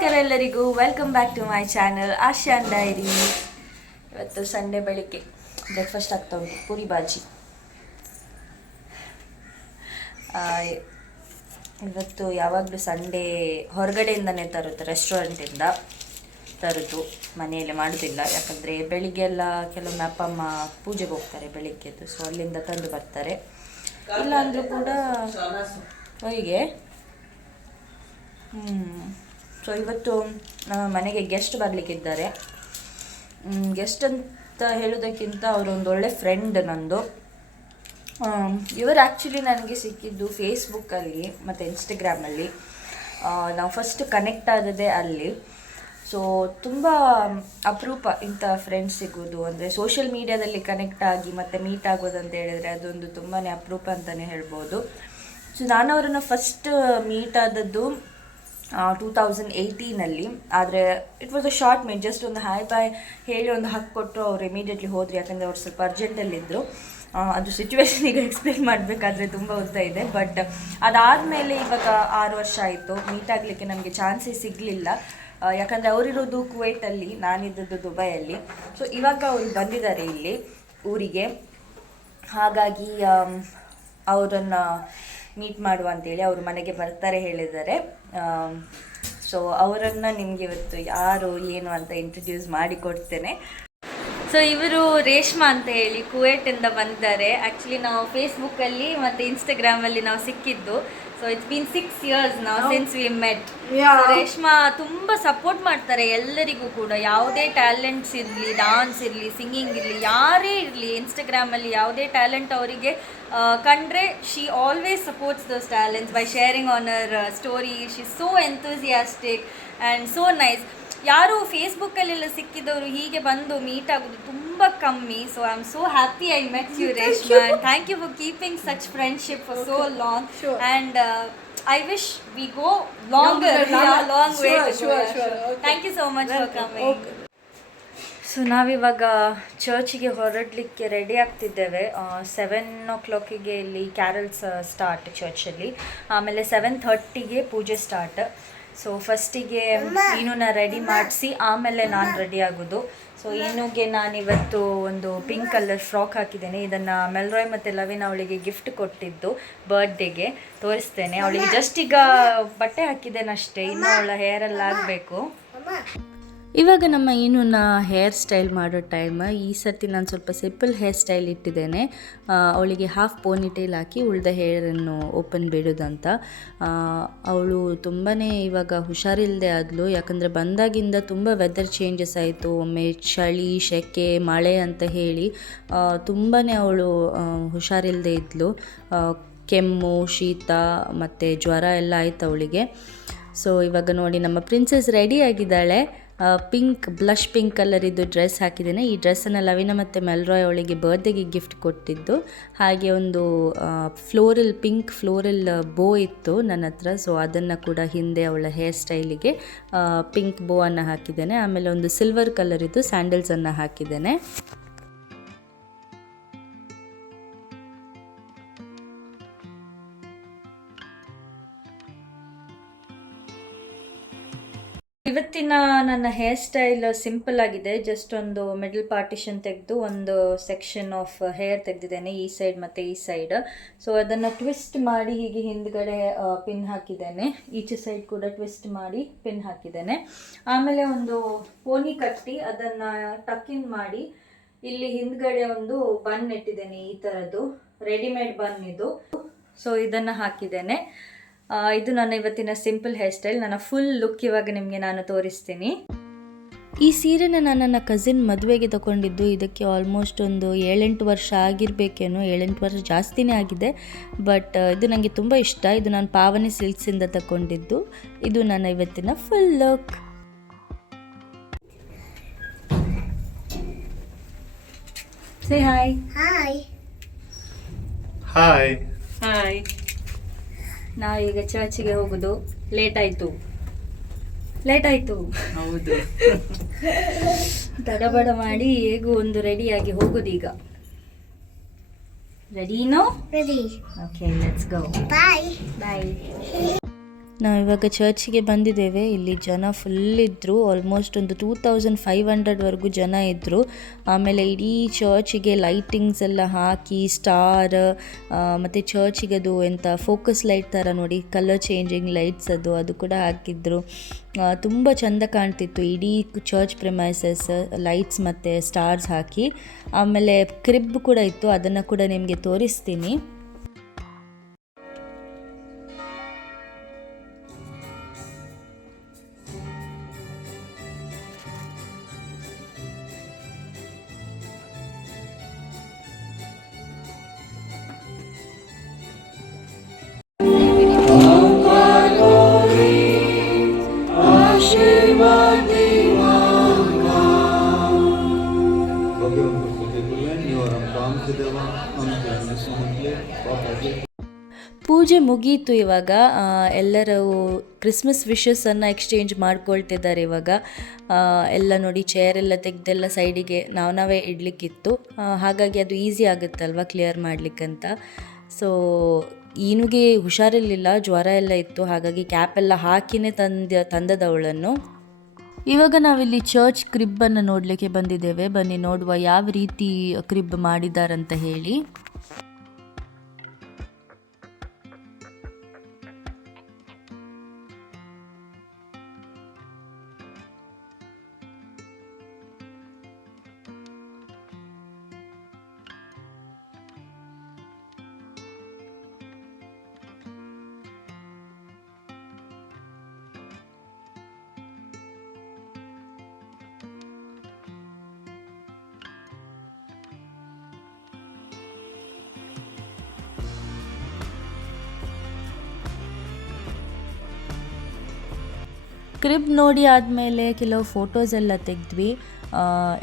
ನಮಸ್ಕಾರ ಎಲ್ಲರಿಗೂ. Welcome back to my channel Asha diary ಇವತ್ತು ಸಂಡೇ ಬೆಳಿಗ್ಗೆ. ಬ್ರೇಕ್ಫಾಸ್ಟ್ ಆಗ್ತಾ ಉಂಟು ಪೂರಿ ಬಾಜಿ. ಇವತ್ತು ಯಾವಾಗಲೂ ಸಂಡೇ ಹೊರಗಡೆಯಿಂದನೇ ತರುತ್ತೆ ರೆಸ್ಟೋರೆಂಟಿಂದ ತರೋದು ಮನೆಯಲ್ಲೇ ಮಾಡೋದಿಲ್ಲ. ಯಾಕಂದರೆ ಬೆಳಿಗ್ಗೆ ಎಲ್ಲ ಕೆಲವೊಮ್ಮೆ ಅಪ್ಪ ಅಮ್ಮ ಪೂಜೆಗೆ ಹೋಗ್ತಾರೆ ಬೆಳಿಗ್ಗೆದ್ದು ಸೊ ಅಲ್ಲಿಂದ ತಂದು ಬರ್ತಾರೆ. ಇಲ್ಲ ಅಂದರೂ ಕೂಡ ಹೊಯ್ಗೆ ಸೊ ಇವತ್ತು ನಮ್ಮ ಮನೆಗೆ ಗೆಸ್ಟ್ ಬರಲಿಕ್ಕಿದ್ದಾರೆ. ಗೆಸ್ಟ್ ಅಂತ ಹೇಳೋದಕ್ಕಿಂತ ಅವರೊಂದು ಒಳ್ಳೆ ಫ್ರೆಂಡ್ ನಂದು. ಇವರು ಆ್ಯಕ್ಚುಲಿ ನನಗೆ ಸಿಕ್ಕಿದ್ದು ಫೇಸ್ಬುಕ್ಕಲ್ಲಿ ಮತ್ತು ಇನ್ಸ್ಟಾಗ್ರಾಮಲ್ಲಿ ನಾವು ಫಸ್ಟ್ ಕನೆಕ್ಟ್ ಆದದೇ ಅಲ್ಲಿ. ಸೊ ತುಂಬ ಅಪರೂಪ ಇಂಥ ಫ್ರೆಂಡ್ಸ್ ಸಿಗೋದು. ಅಂದರೆ ಸೋಷಿಯಲ್ ಮೀಡ್ಯಾದಲ್ಲಿ ಕನೆಕ್ಟ್ ಆಗಿ ಮತ್ತು ಮೀಟ್ ಆಗೋದು ಅಂತ ಹೇಳಿದರೆ ಅದೊಂದು ತುಂಬಾ ಅಪರೂಪ ಅಂತಲೇ ಹೇಳ್ಬೋದು. ಸೊ ನಾನು ಅವರನ್ನು ಫಸ್ಟ್ ಮೀಟ್ ಆದದ್ದು ಟೂ ತೌಸಂಡ್ ಏಯ್ಟೀನಲ್ಲಿ ಆದರೆ it was a short meet just ಒಂದು ಹಾಯ್ ಬಾಯ್ ಹೇಳಿ ಒಂದು ಹಕ್ಕು ಕೊಟ್ಟರು ಅವ್ರು ಇಮಿಡಿಯೇಟ್ಲಿ ಹೋದ್ರು, ಯಾಕಂದರೆ ಅವ್ರು ಸ್ವಲ್ಪ ಅರ್ಜೆಂಟಲ್ಲಿದ್ದರು ಅದು ಸಿಚುವೇಶನ್ ಈಗ ಎಕ್ಸ್ಪ್ಲೇನ್ ಮಾಡಬೇಕಾದ್ರೆ ತುಂಬ ಉದ್ದ ಇದೆ. ಬಟ್ ಅದಾದಮೇಲೆ ಇವಾಗ ಆರು ವರ್ಷ ಆಯಿತು. ಮೀಟ್ ಆಗಲಿಕ್ಕೆ ನಮಗೆ ಚಾನ್ಸೇ ಸಿಗಲಿಲ್ಲ. ಯಾಕಂದರೆ ಅವರಿರೋದು ಕುವೈಟಲ್ಲಿ ನಾನಿದ್ದದ್ದು ದುಬೈಯಲ್ಲಿ ಸೊ ಇವಾಗ ಅವರು ಬಂದಿದ್ದಾರೆ ಇಲ್ಲಿ, ಊರಿಗೆ. ಹಾಗಾಗಿ ಅವರನ್ನು ಮೀಟ್ ಮಾಡುವ ಅಂತೇಳಿ ಅವರು ಮನೆಗೆ ಬರ್ತಾರೆ ಹೇಳಿದ್ದಾರೆ. ಸೊ ಅವರನ್ನು ನಿಮಗೆ ಇವತ್ತು ಯಾರು, ಏನು ಅಂತ ಇಂಟ್ರಡ್ಯೂಸ್ ಮಾಡಿ ಕೊಡ್ತೇನೆ ಸೊ ಇವರು ರೇಷ್ಮಾ ಅಂತ ಹೇಳಿ ಕುವೈಟಿಂದ ಬಂದಿದ್ದಾರೆ. ಆ್ಯಕ್ಚುಲಿ ನಾವು ಫೇಸ್ಬುಕ್ಕಲ್ಲಿ ಮತ್ತು ಇನ್ಸ್ಟಾಗ್ರಾಮಲ್ಲಿ ನಾವು ಸಿಕ್ಕಿದ್ದು. So it's been six years ನಾವು ಸಿನ್ಸ್ ವಿ ಮೆಟ್ ರೇಷ್ಮಾ ತುಂಬ ಸಪೋರ್ಟ್ ಮಾಡ್ತಾರೆ ಎಲ್ಲರಿಗೂ ಕೂಡ. ಯಾವುದೇ ಟ್ಯಾಲೆಂಟ್ಸ್ ಇರಲಿ ಡಾನ್ಸ್ ಇರಲಿ ಸಿಂಗಿಂಗ್ ಇರಲಿ ಯಾರೇ ಇರಲಿ ಇನ್ಸ್ಟಾಗ್ರಾಮಲ್ಲಿ ಯಾವುದೇ ಟ್ಯಾಲೆಂಟ್ ಅವರಿಗೆ ಕಂಡ್ರೆ she always supports those talents by sharing on our story she so enthusiastic and so nice ಯಾರು ಫೇಸ್ಬುಕ್ಕಲ್ಲೆಲ್ಲ ಸಿಕ್ಕಿದವರು ಹೀಗೆ ಬಂದು ಮೀಟ್ ಆಗೋದು ತುಂಬ ಕಮ್ಮಿ. So I am so happy I met you Reshma thank you for keeping such friendship for so long and and I wish we go long long way. Thank you so much for coming. So ನಾವಿವಾಗ ಚರ್ಚಿಗೆ ಹೊರಡಲಿಕ್ಕೆ ready ಆಗ್ತಿದ್ದೇವೆ. Seven ಓ ಕ್ಲಾಕಿಗೆ ಇಲ್ಲಿ Carroll's start ಚರ್ಚಲ್ಲಿ ಆಮೇಲೆ seven ಥರ್ಟಿಗೆ ಪೂಜೆ start so ಫಸ್ಟಿಗೆ ಇನ್ನೂನ ready ಮಾಡಿಸಿ ಆಮೇಲೆ ನಾನು ರೆಡಿ ಆಗೋದು. ಸೊ ನಾನು ಇವತ್ತು ಒಂದು ಪಿಂಕ್ ಕಲರ್ ಫ್ರಾಕ್ ಹಾಕಿದ್ದೇನೆ. ಇದನ್ನು ಮೆಲ್ರಾಯ್ ಮತ್ತು ಲವಿನ ಅವಳಿಗೆ ಗಿಫ್ಟ್ ಕೊಟ್ಟಿದ್ದು ಬರ್ಡೇಗೆ ತೋರಿಸ್ತೇನೆ. ಅವಳಿಗೆ ಜಸ್ಟ್ ಈಗ ಬಟ್ಟೆ ಹಾಕಿದ್ದೇನೆ ಅಷ್ಟೇ ಇನ್ನು ಅವಳ ಹೇರೆಲ್ಲ ಆಗಬೇಕು. ಇವಾಗ ನಮ್ಮ ಏನು ನಾ ಹೇರ್ ಸ್ಟೈಲ್ ಮಾಡೋ ಟೈಮ್ ಈ ಸರ್ತಿ ನಾನು ಸ್ವಲ್ಪ ಸಿಂಪಲ್ ಹೇರ್ ಸ್ಟೈಲ್ ಇಟ್ಟಿದ್ದೇನೆ. ಅವಳಿಗೆ ಹಾಫ್ ಪೋನಿಟೇಲ್ ಹಾಕಿ ಉಳಿದ ಹೇರನ್ನು ಓಪನ್ ಬಿಡೋದಂತ. ಅವಳು ತುಂಬಾ ಇವಾಗ ಹುಷಾರಿಲ್ಲದೆ ಆದಳು ಯಾಕಂದರೆ ಬಂದಾಗಿಂದ ತುಂಬ ವೆದರ್ ಚೇಂಜಸ್ ಆಯಿತು. ಒಮ್ಮೆ ಚಳಿ, ಸೆಕೆ, ಮಳೆ ಅಂತ ಹೇಳಿ ತುಂಬಾ ಅವಳು ಹುಷಾರಿಲ್ಲದೆ ಇದ್ಲು. ಕೆಮ್ಮು, ಶೀತ, ಮತ್ತು ಜ್ವರ ಎಲ್ಲ ಆಯ್ತು ಅವಳಿಗೆ. ಸೊ ಇವಾಗ ನೋಡಿ ನಮ್ಮ ಪ್ರಿನ್ಸೆಸ್ ರೆಡಿ ಆಗಿದ್ದಾಳೆ. ಪಿಂಕ್ ಬ್ಲಷ್ ಪಿಂಕ್ ಕಲರ್ ಇದ್ದು ಡ್ರೆಸ್ ಹಾಕಿದ್ದೇನೆ. ಈ ಡ್ರೆಸ್ಸನ್ನು ಲವಿನ ಮತ್ತು ಮೆಲ್ರಾಯ್ ಅವಳಿಗೆ ಬರ್ತ್ಡೇಗೆ ಗಿಫ್ಟ್ ಕೊಟ್ಟಿದ್ದು. ಹಾಗೆ ಒಂದು ಫ್ಲೋರಲ್ ಪಿಂಕ್ ಫ್ಲೋರಲ್ ಬೋ ಇತ್ತು ನನ್ನ ಹತ್ರ. ಸೊ ಅದನ್ನು ಕೂಡ ಹಿಂದೆ ಅವಳ ಹೇರ್ ಸ್ಟೈಲಿಗೆ ಪಿಂಕ್ ಬೋ ಅನ್ನು ಹಾಕಿದ್ದೇನೆ. ಆಮೇಲೆ ಒಂದು ಸಿಲ್ವರ್ ಕಲರ್ ಇದ್ದು ಸ್ಯಾಂಡಲ್ಸನ್ನು ಹಾಕಿದ್ದೇನೆ. ಇವತ್ತಿನ ನನ್ನ ಹೇರ್ ಸ್ಟೈಲ್ ಸಿಂಪಲ್ ಆಗಿದೆ. ಜಸ್ಟ್ ಒಂದು ಮಿಡಲ್ ಪಾರ್ಟಿಷನ್ ತೆಗೆದು ಒಂದು ಸೆಕ್ಷನ್ ಆಫ್ ಹೇರ್ ತೆಗೆದಿದ್ದೇನೆ. ಈ ಸೈಡ್ ಮತ್ತು ಈ ಸೈಡ್ ಸೊ ಅದನ್ನು ಟ್ವಿಸ್ಟ್ ಮಾಡಿ ಹೀಗೆ ಹಿಂದ್ಗಡೆ ಪಿನ್ ಹಾಕಿದ್ದೇನೆ. ಈಚೆ ಸೈಡ್ ಕೂಡ ಟ್ವಿಸ್ಟ್ ಮಾಡಿ ಪಿನ್ ಹಾಕಿದ್ದೇನೆ. ಆಮೇಲೆ ಒಂದು ಪೋನಿ ಕಟ್ಟಿ ಅದನ್ನು ಟಕ್ಕಿನ್ ಮಾಡಿ ಇಲ್ಲಿ ಹಿಂದ್ಗಡೆ ಒಂದು ಬನ್ ಇಟ್ಟಿದ್ದೇನೆ ಈ ಥರದ್ದು ರೆಡಿಮೇಡ್ ಬನ್ ಇದು. ಸೊ ಇದನ್ನು ಹಾಕಿದ್ದೇನೆ. ಇದು ನನ್ನ ಇವತ್ತಿನ ಸಿಂಪಲ್ ಹೇರ್ ಸ್ಟೈಲ್ ನನ್ನ ಫುಲ್ ಲುಕ್ ಇವಾಗ ನಿಮಗೆ ನಾನು ತೋರಿಸ್ತೀನಿ. ಈ ಸೀರೆನ ನಾನು ನನ್ನ ಕಸಿನ್ ಮದುವೆಗೆ ತಗೊಂಡಿದ್ದು. ಇದಕ್ಕೆ ಆಲ್ಮೋಸ್ಟ್ ಒಂದು ಏಳೆಂಟು ವರ್ಷ ಆಗಿರಬೇಕೇನೋ ಏಳೆಂಟು ವರ್ಷ ಜಾಸ್ತಿನೇ ಆಗಿದೆ. ಬಟ್ ಇದು ನನಗೆ ತುಂಬ ಇಷ್ಟ. ಇದು ನಾನು ಪಾವನಿ ಸಿಲ್ಕ್ಸಿಂದ ತಗೊಂಡಿದ್ದು. ಇದು ನನ್ನ ಇವತ್ತಿನ full look say hi Hi. Hi hi ನಾವೀಗ ಚರ್ಚ್ಗೆ ಹೋಗುದು. ಲೇಟ್ ಆಯ್ತು. ಲೇಟ್ ಆಯ್ತು. ಹೌದು. ತಡಬಡ ಮಾಡಿ ಹೇಗೂ ಒಂದು ರೆಡಿಯಾಗಿ ಹೋಗುದೀಗ. ರೆಡಿನೋ ready okay let's go bye bye ನಾವು ಇವಾಗ ಚರ್ಚಿಗೆ ಬಂದಿದ್ದೇವೆ. ಇಲ್ಲಿ ಜನ ಫುಲ್ ಇದ್ದರು ಆಲ್ಮೋಸ್ಟ್ ಒಂದು ಟೂ ತೌಸಂಡ್ ಫೈವ್ ಹಂಡ್ರೆಡ್ವರೆಗೂ ಜನ ಇದ್ದರು ಆಮೇಲೆ ಇಡೀ ಚರ್ಚಿಗೆ ಲೈಟಿಂಗ್ಸ್ ಎಲ್ಲ ಹಾಕಿ ಸ್ಟಾರ್ ಮತ್ತು ಚರ್ಚಿಗೆ ಅದು ಎಂಥ ಫೋಕಸ್ ಲೈಟ್ ಥರ ನೋಡಿ ಕಲರ್ ಚೇಂಜಿಂಗ್ ಲೈಟ್ಸ್ ಅದು ಅದು ಕೂಡ ಹಾಕಿದ್ರು. ತುಂಬ ಚೆಂದ ಕಾಣ್ತಿತ್ತು. ಇಡೀ ಚರ್ಚ್ ಪ್ರಿಮೈಸಸ್ ಲೈಟ್ಸ್ ಮತ್ತು ಸ್ಟಾರ್ಸ್ ಹಾಕಿ. ಆಮೇಲೆ ಕ್ರಿಬ್ ಕೂಡ ಇತ್ತು. ಅದನ್ನು ಕೂಡ ನಿಮಗೆ ತೋರಿಸ್ತೀನಿ. ಪೂಜೆ ಮುಗೀತು ಇವಾಗ ಎಲ್ಲರೂ ಕ್ರಿಸ್ಮಸ್ ವಿಶಸ್ಸನ್ನು ಎಕ್ಸ್ಚೇಂಜ್ ಮಾಡ್ಕೊಳ್ತಿದ್ದಾರೆ ಇವಾಗ. ಎಲ್ಲ ನೋಡಿ ಚೇರ್ ಎಲ್ಲ ತೆಗೆದೆಲ್ಲ ಸೈಡಿಗೆ ನಾವು ನಾವೇ ಇಡಲಿಕ್ಕಿತ್ತು. ಹಾಗಾಗಿ ಅದು ಈಸಿ ಆಗುತ್ತಲ್ವ ಕ್ಲಿಯರ್ ಮಾಡಲಿಕ್ಕಂತ. ಸೊ ಈನುಗೆ ಹುಷಾರಿರಲಿಲ್ಲ, ಜ್ವರ ಎಲ್ಲ ಇತ್ತು. ಹಾಗಾಗಿ ಕ್ಯಾಪ್ ಎಲ್ಲ ಹಾಕಿನೇ ತಂದ ತಂದದವಳನ್ನು ಇವಾಗ ನಾವಿಲ್ಲಿ ಚರ್ಚ್ ಕ್ರಿಬ್ಬನ್ನು ನೋಡಲಿಕ್ಕೆ ಬಂದಿದ್ದೇವೆ. ಬನ್ನಿ ನೋಡುವ ಯಾವ ರೀತಿ ಕ್ರಿಬ್ ಮಾಡಿದ್ದಾರಂತ ಹೇಳಿ. ಕ್ರಿಬ್ ನೋಡಿ ಆದಮೇಲೆ ಕೆಲವು ಫೋಟೋಸ್ ಎಲ್ಲ ತೆಗೆದ್ವಿ.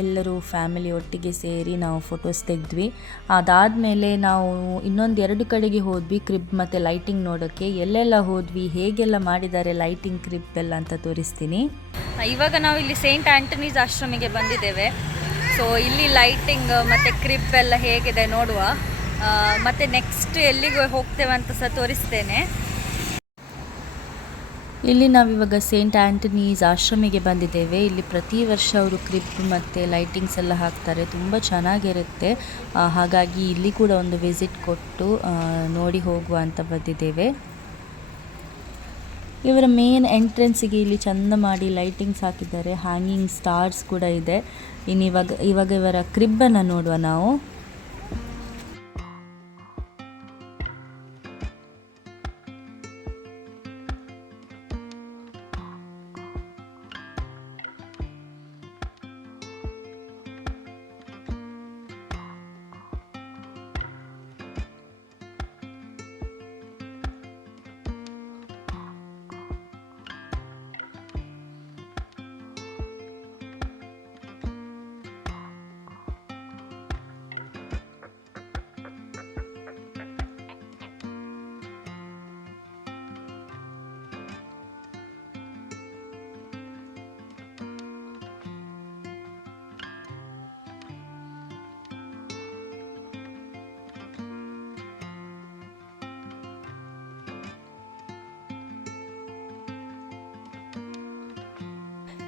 ಎಲ್ಲರೂ ಫ್ಯಾಮಿಲಿ ಒಟ್ಟಿಗೆ ಸೇರಿ ನಾವು ಫೋಟೋಸ್ ತೆಗೆದ್ವಿ. ಅದಾದಮೇಲೆ ನಾವು ಇನ್ನೊಂದು ಎರಡು ಕಡೆಗೆ ಹೋದ್ವಿ ಕ್ರಿಬ್ ಮತ್ತು ಲೈಟಿಂಗ್ ನೋಡೋಕ್ಕೆ ಎಲ್ಲೆಲ್ಲ ಹೋದ್ವಿ, ಹೇಗೆಲ್ಲ ಮಾಡಿದ್ದಾರೆ ಲೈಟಿಂಗ್ ಕ್ರಿಬ್ ಎಲ್ಲ ಅಂತ ತೋರಿಸ್ತೀನಿ. ಇವಾಗ ನಾವು ಇಲ್ಲಿ ಸೇಂಟ್ ಆಂಟನೀಸ್ ಆಶ್ರಮಿಗೆ ಬಂದಿದ್ದೇವೆ. ಸೊ ಇಲ್ಲಿ ಲೈಟಿಂಗ್ ಮತ್ತು ಕ್ರಿಪ್ ಎಲ್ಲ ಹೇಗಿದೆ ನೋಡುವ. ಮತ್ತು ನೆಕ್ಸ್ಟ್ ಎಲ್ಲಿಗೆ ಹೋಗ್ತೇವೆ ಅಂತ ಸಹ ತೋರಿಸ್ತೇನೆ. ಇಲ್ಲಿ ನಾವಿವಾಗ ಸೇಂಟ್ ಆಂಟನೀಸ್ ಆಶ್ರಮಿಗೆ ಬಂದಿದ್ದೇವೆ. ಇಲ್ಲಿ ಪ್ರತಿ ವರ್ಷ ಅವರು ಕ್ರಿಪ್ ಮತ್ತು ಲೈಟಿಂಗ್ಸ್ ಎಲ್ಲ ಹಾಕ್ತಾರೆ. ತುಂಬ ಚೆನ್ನಾಗಿರುತ್ತೆ. ಹಾಗಾಗಿ ಇಲ್ಲಿ ಕೂಡ ಒಂದು ವಿಸಿಟ್ ಕೊಟ್ಟು ನೋಡಿ ಹೋಗುವ ಅಂತ ಬಂದಿದ್ದೇವೆ. ಇವರ ಮೇನ್ ಎಂಟ್ರೆನ್ಸಿಗೆ ಇಲ್ಲಿ ಚಂದ ಮಾಡಿ ಲೈಟಿಂಗ್ಸ್ ಹಾಕಿದ್ದಾರೆ. ಹ್ಯಾಂಗಿಂಗ್ ಸ್ಟಾರ್ಸ್ ಕೂಡ ಇದೆ. ಇನ್ನು ಇವಾಗ ಇವಾಗ ಇವರ ಕ್ರಿಬ್ಬನ್ನು ನೋಡುವ ನಾವು.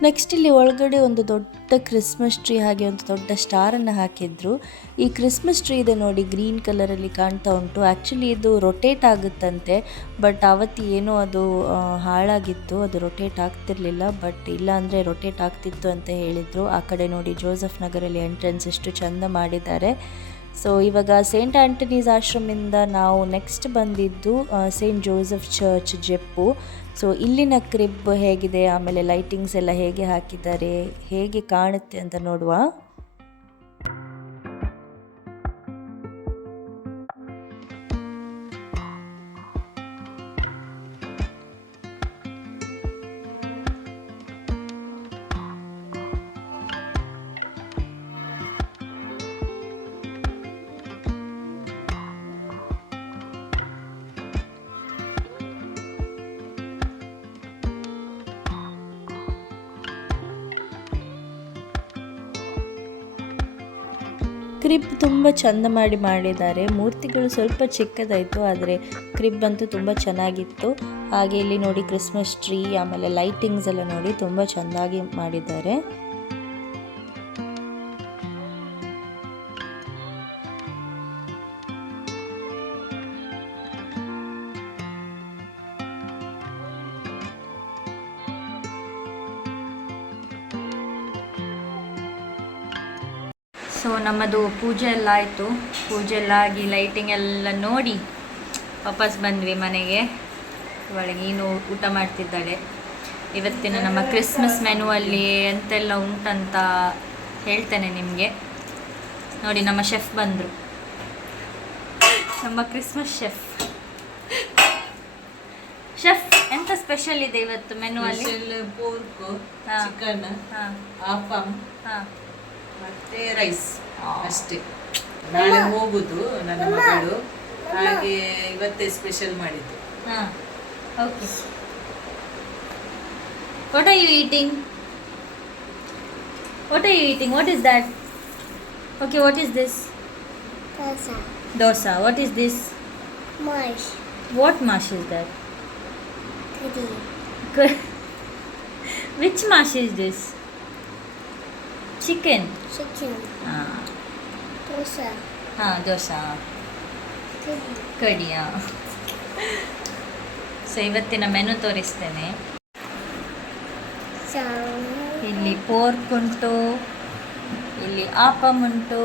ನೆಕ್ಸ್ಟ್ ಇಲ್ಲಿ ಒಳಗಡೆ ಒಂದು ದೊಡ್ಡ ಕ್ರಿಸ್ಮಸ್ ಟ್ರೀ ಹಾಗೆ ಒಂದು ದೊಡ್ಡ ಸ್ಟಾರನ್ನು ಹಾಕಿದ್ರು. ಈ ಕ್ರಿಸ್ಮಸ್ ಟ್ರೀ ಇದೆ ನೋಡಿ ಗ್ರೀನ್ ಕಲರಲ್ಲಿ ಕಾಣ್ತಾ ಉಂಟು. ಆ್ಯಕ್ಚುಲಿ ಇದು ರೊಟೇಟ್ ಆಗುತ್ತಂತೆ ಬಟ್ ಅವತ್ತು ಏನೋ ಅದು ಹಾಳಾಗಿತ್ತು. ಅದು ರೊಟೇಟ್ ಆಗ್ತಿರ್ಲಿಲ್ಲ ಬಟ್ ಇಲ್ಲ ಅಂದರೆ ರೊಟೇಟ್ ಆಗ್ತಿತ್ತು ಅಂತ ಹೇಳಿದರು. ಆ ಕಡೆ ನೋಡಿ ಜೋಸಫ್ ನಗರಲ್ಲಿ ಎಂಟ್ರೆನ್ಸ್ ಎಷ್ಟು ಚಂದ ಮಾಡಿದ್ದಾರೆ. ಸೊ ಇವಾಗ ಸೇಂಟ್ ಆಂಟನೀಸ್ ಆಶ್ರಮದಿಂದ ನಾವು ನೆಕ್ಸ್ಟ್ ಬಂದಿದ್ದು saint Joseph church Jeppu so ಇಲ್ಲಿನ ಕ್ರಿಬ್ ಹೇಗಿದೆ ಆಮೇಲೆ ಲೈಟಿಂಗ್ಸ್ ಎಲ್ಲ ಹೇಗೆ ಹಾಕಿದ್ದಾರೆ ಹೇಗೆ ಕಾಣುತ್ತೆ ಅಂತ ನೋಡುವ. ಕ್ರಿಬ್ ತುಂಬ ಚಂದ ಮಾಡಿ ಮಾಡಿದ್ದಾರೆ. ಮೂರ್ತಿಗಳು ಸ್ವಲ್ಪ ಚಿಕ್ಕದಾಯಿತು, ಆದರೆ ಕ್ರಿಬ್ ಅಂತೂ ತುಂಬ ಚೆನ್ನಾಗಿತ್ತು. ಹಾಗೆ ಇಲ್ಲಿ ನೋಡಿ ಕ್ರಿಸ್ಮಸ್ ಟ್ರೀ ಆಮೇಲೆ ಲೈಟಿಂಗ್ಸ್ ಎಲ್ಲ ನೋಡಿ ತುಂಬ ಚೆಂದಾಗಿ ಮಾಡಿದ್ದಾರೆ. ಸೊ ನಮ್ಮದು ಪೂಜೆ ಎಲ್ಲ ಆಯಿತು. ಪೂಜೆ ಎಲ್ಲ ಆಗಿ ಲೈಟಿಂಗ್ ಎಲ್ಲ ನೋಡಿ ವಾಪಸ್ ಬಂದ್ವಿ ಮನೆಗೆ. ಒಳಗೆ ನೀನು ಊಟ ಮಾಡ್ತಿದ್ದಾಳೆ. ಇವತ್ತಿನ ನಮ್ಮ ಕ್ರಿಸ್ಮಸ್ ಮೆನುವಲ್ಲಿ ಎಂತೆಲ್ಲ ಉಂಟಂತ ಹೇಳ್ತೇನೆ ನಿಮಗೆ. ನೋಡಿ ನಮ್ಮ ಶೆಫ್ ಬಂದರು. ನಮ್ಮ ಕ್ರಿಸ್ಮಸ್ ಶೆಫ್ ಶೆಫ್ ಎಂತ ಸ್ಪೆಷಲ್ ಇದೆ ಇವತ್ತು ಮೆನುವಲ್ಲಿ ಪೋರ್ಕು. ಚಿಕನ್ ಹಾಂ. ಆಪಮ್ ಹಾಂ. ಮತ್ತೆ ರೈಸ್ ಅಷ್ಟೇ. ನಾಳೆ ಹೋಗುದು ನನ್ನ ಮಗಳು. ಹಾಗೆ ಇವತ್ತೇ ಸ್ಪೆಷಲ್ ಮಾಡಿದ್ದು. ಹಾಂ okay what are you eating what are you eating what is that okay what is this. Dosa what is this mash what mash is that. Which mash is this chicken Chicken. ಹಾಂ Dosa. ಹಾಂ ದೋಸಾ. ಕಡಿಯಾ so ಇವತ್ತಿನ menu ತೋರಿಸ್ತೇನೆ. ಇಲ್ಲಿ pork ಉಂಟು ಇಲ್ಲಿ ಆಪಮ್ ಉಂಟು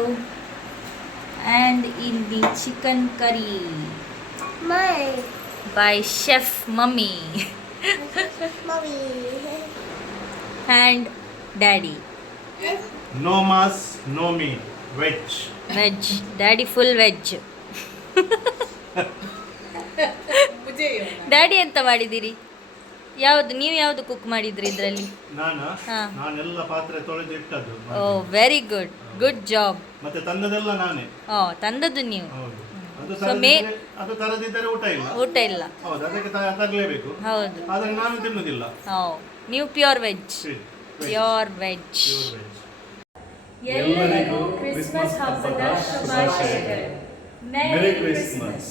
and ಇಲ್ಲಿ chicken curry. By chef mummy. And daddy No mass, no me. Veg. Veg daddy full veg daddy ಎಂತ ಮಾಡಿದ್ದೀರಿ? ಯಾವುದು ನೀವು ಯಾವ್ದು ಕುಕ್ ಮಾಡಿದ್ರಿ ಇದರಲ್ಲಿ. ನಾನೆಲ್ಲ ಪಾತ್ರೆ ತೊಳೆದು ಇಟ್ಟದ್ದು. Oh very good good job ಮತ್ತೆ ತಂದದೆಲ್ಲ ನಾನೇ. ಓ ತಂದದ್ದು ನೀವು. ಹೌದು. ಅದು ತರದಿದ್ದರೆ ಅದು ತರದಿದ್ದರೆ ಊಟ ಇಲ್ಲ. ಊಟ ಇಲ್ಲ. ಹೌದು ಅದಕ್ಕೆ ತರಲೇಬೇಕು. ಹೌದು. ಆದರೆ ನಾನು ತಿನ್ನುವುದಿಲ್ಲ ಓ ನೀವು ಪ್ಯೂರ್ ವೆಜ್. ಪ್ಯೂರ್ ವೆಜ್ ಎಲ್ಲರಿಗೂ ಕ್ರಿಸ್ಮಸ್ ಹಬ್ಬದ ಶುಭಾಶಯಗಳು. Merry Christmas.